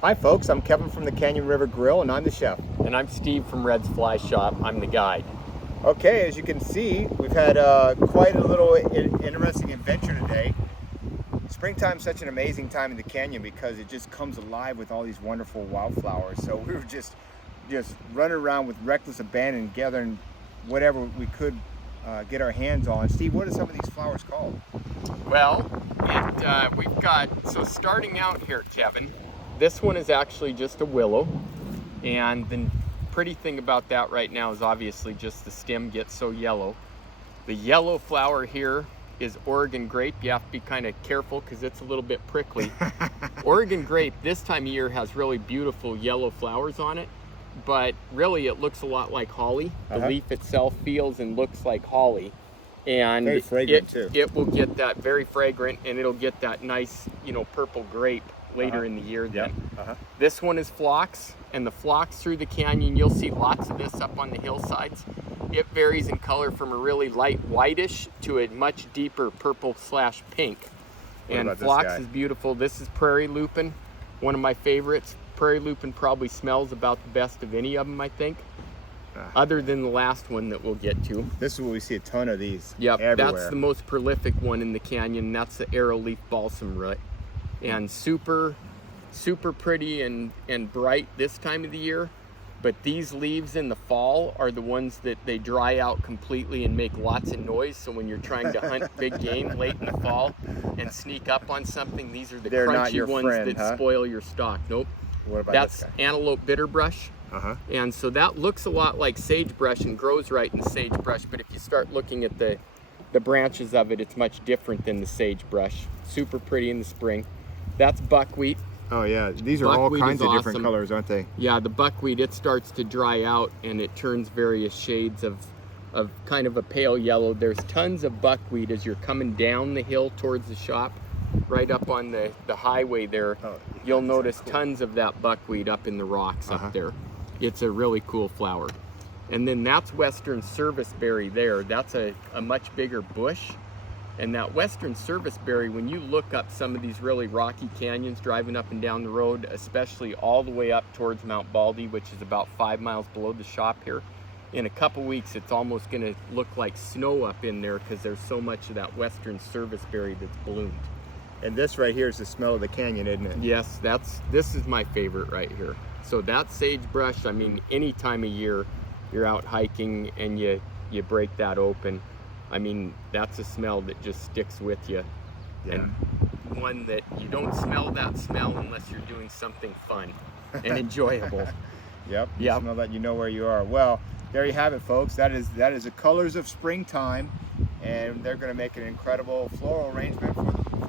Hi folks, I'm Kevin from the Canyon River Grill and I'm the chef. And I'm Steve from Red's Fly Shop. I'm the guide. Okay, as you can see, we've had quite a little interesting adventure today. Springtime's such an amazing time in the canyon because it just comes alive with all these wonderful wildflowers. So we were just running around with reckless abandon, gathering whatever we could get our hands on. Steve, what are some of these flowers called? Well, we've got, so starting out here, Kevin, this one is actually just a willow. And the pretty thing about that right now is obviously just the stem gets so yellow. The yellow flower here is Oregon grape. You have to be kind of careful because it's a little bit prickly. Oregon grape this time of year has really beautiful yellow flowers on it, but really it looks a lot like holly. The leaf itself feels and looks like holly. And very fragrant too. It will get that very fragrant, and it'll get that nice, purple grape later in the year then. This one is Phlox, and the Phlox through the canyon, you'll see lots of this up on the hillsides. It varies in color from a really light whitish to a much deeper purple/pink. And Phlox is beautiful. This is Prairie Lupin, one of my favorites. Prairie Lupin probably smells about the best of any of them, I think. Other than the last one that we'll get to. This is where we see a ton of these. Yep, everywhere. That's the most prolific one in the canyon. That's the arrowleaf balsam root. And super pretty and bright this time of the year. But these leaves in the fall are the ones that they dry out completely and make lots of noise. So when you're trying to hunt big game late in the fall and sneak up on something, these are the crunchy ones that spoil your stock. Nope. What about That's Antelope bitterbrush. And so that looks a lot like sagebrush and grows right in the sagebrush, but if you start looking at the branches of it, it's much different than the sagebrush. Super pretty in the spring. That's buckwheat. Oh yeah, these are all kinds of different colors, aren't they? Yeah, the buckwheat, it starts to dry out and it turns various shades of kind of a pale yellow. There's tons of buckwheat as you're coming down the hill towards the shop. Right up on the highway there, you'll notice tons of that buckwheat up in the rocks up there. It's a really cool flower. And then that's Western serviceberry there. That's a much bigger bush. And that Western serviceberry, when you look up some of these really rocky canyons driving up and down the road, especially all the way up towards Mount Baldy, which is about 5 miles below the shop here, in a couple weeks it's almost gonna look like snow up in there because there's so much of that Western serviceberry that's bloomed. And this right here is the smell of the canyon, isn't it? Yes, this is my favorite right here. So that sagebrush, I mean, any time of year you're out hiking and you break that open, I mean, that's a smell that just sticks with you. And one that you don't smell that smell unless you're doing something fun and enjoyable. You smell that, you know where you are. Well, there you have it, folks. That is the colors of springtime, and they're going to make an incredible floral arrangement for